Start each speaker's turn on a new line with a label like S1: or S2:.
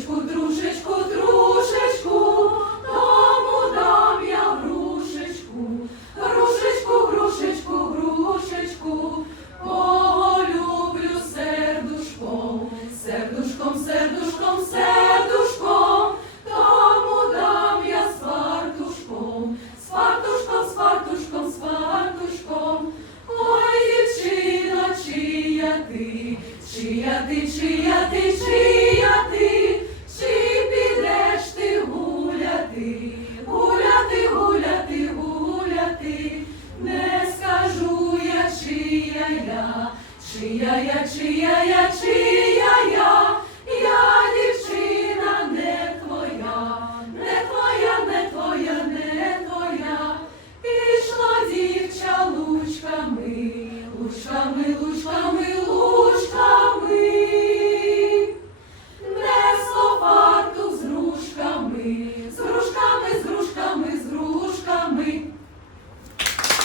S1: Трушечку, трушечку, трушечку, тому дам я грушечку, грушечку, грушечку, грушечку, полюблю сердушком, сердушком, сердушком, сердушком, тому дам я з фартушком, з фартушком, з фартушком, ой дівчина, чия ти, чия ти, чия ти, чия. Чия я, чия я, чия